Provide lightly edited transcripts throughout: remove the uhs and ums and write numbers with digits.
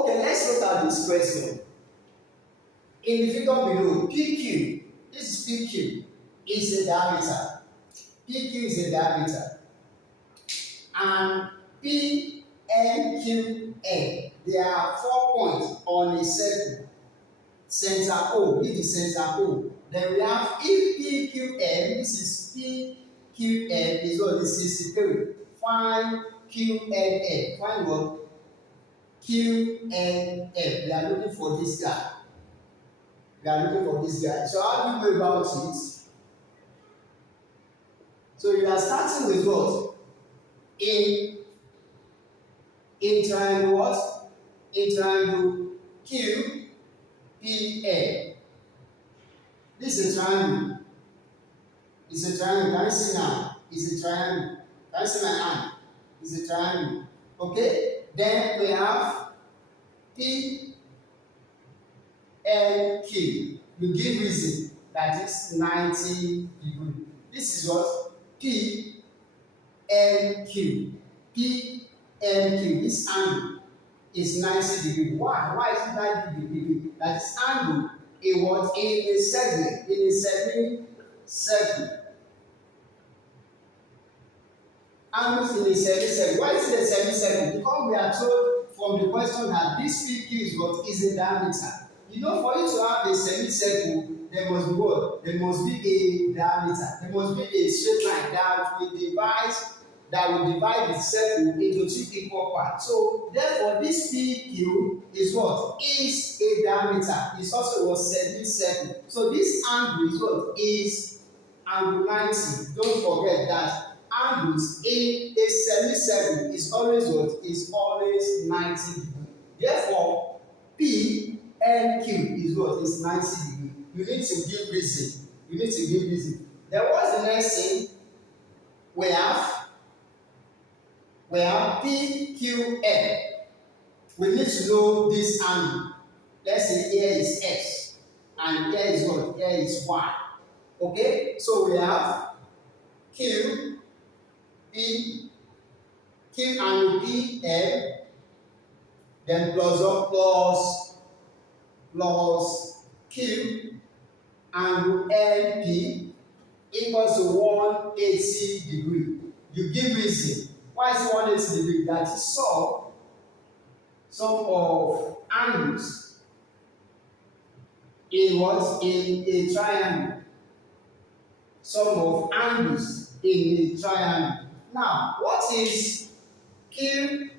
Okay, let's look at this question. In the figure below, PQ, this is PQ, is a diameter. PQ is a diameter. And PNQN, there are 4 points on a circle. Center O, this is center O. Then we have if PQN, this is PQN, is what is 63. Find QNN. Find what? QNN. We are looking for this guy. So how do you go about it? So you are starting with what? In triangle what? In triangle QPN. This is a triangle. It's a triangle. Can you see now? It's a triangle. Can you see my hand? It's a triangle. Okay? Then we have PNQ. You give reason that is 90 degrees. This is what? PNQ. PNQ. This angle is 90 degrees. Why? Why is it 90 degrees? That is angle in what? In a segment. In a semi-circle. Angles in a semi-circle. Why is it a semi-circle? Because we are told from the question that this PQ is what? Is a diameter. You know, for you to have a semicircle, there must be what? There must be a diameter. There must be a straight line that will divide the circle into 2 equal parts. So therefore, this PQ is what? Is a diameter. It's also a semicircle. So this angle is what? Is angle 90. Don't forget that angles in a semicircle is always what? Is always 90 degrees. Therefore, PNQ is what? Is 90 degrees. You need to give reason. Then what's the next thing? We have PQN. We need to know this angle. Let's say here is X and here is what? Here is Y. Okay? So we have Q and PN, then plus Q and NP equals to 180 degrees. You give reason. Why is it 180 degrees? That is sum of angles in what? In a triangle. Sum of angles in a triangle. Now, what is QPN?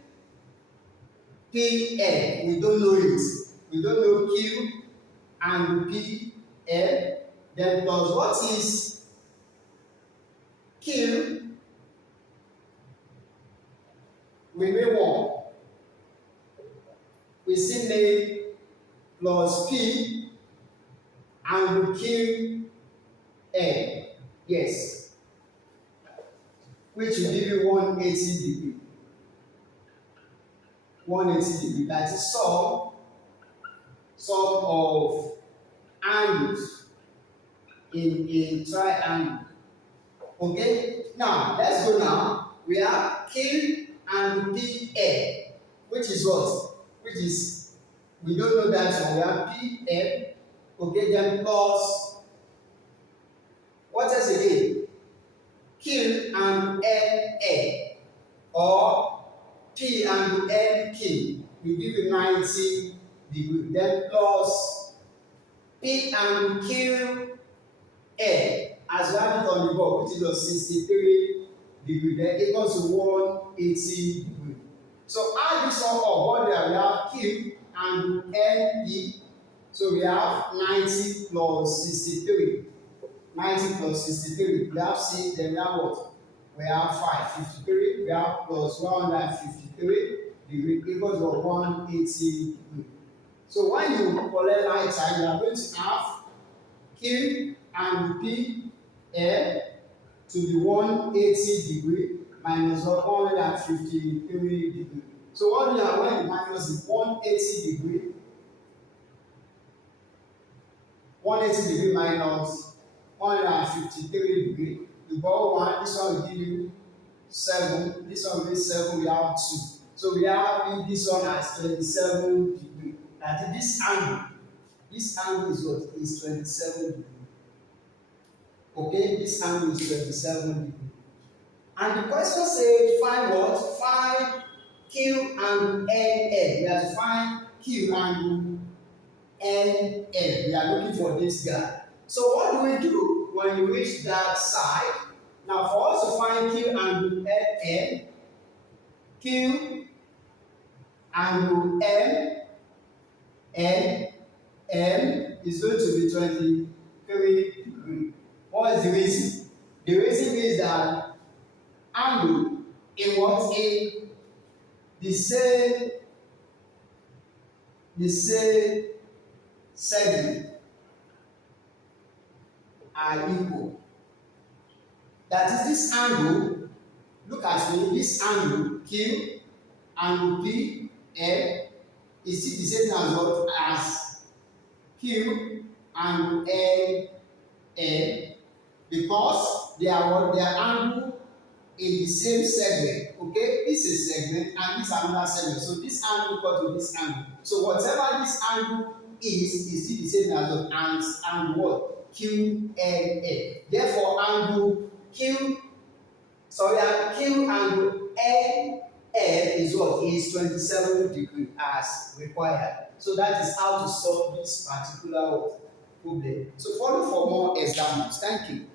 We don't know it. We don't know Q and PN. Then plus what is Q? We may 1. We still need plus P and QN. Yes. Which will give you 180 degrees. 180 degrees. That is sum of angles in a triangle. Okay? Now, let's go now. We have Q and PN. Which is what? Which is, we don't know that one. We have PN. Okay, then plus, what else again? Q and NA, or P and NQ, we give you 90 degrees. Then plus P and QA, as we have it on the board, which is 63 degrees. Then equals to 180 degrees. So add this all up. What we have Q and NP. So we have 90 plus 63. 90 plus 63, we have C, then we have what? We have 5, 53, we have plus 153 degrees equals to 180 degrees. So when you collect light time, you are going to have Q and P N to be 180 degrees minus 153 degrees. So what you are going to minus is 180 degrees. 180 degrees minus 153 degrees. You borrow 1, this one will give you 7, this one will give 7, we have 2. So we have this one as 27 degree. That is this angle is what? Is 27 degree. Okay, this angle is 27 degree. And the question says find what? Find Q and NL. We have to find Q and NL. We are looking for this guy. So what do we do when you reach that side? Now for us to find Q and NL, Q and M is going to be 23 degrees. What is the reason? The reason is that angle in what? In the same segment are equal. That is this angle, look at me, this angle Q and P M is still the same as what? As Q and N because they are what? They are angle in the same segment. Okay, this is segment and this another segment. So this angle equal to this angle. So whatever this angle is still the same as what? And what? Q and A. Therefore, angle Q angle N is what? Is 27 degrees as required. So that is how to solve this particular problem. So follow for more examples. Thank you.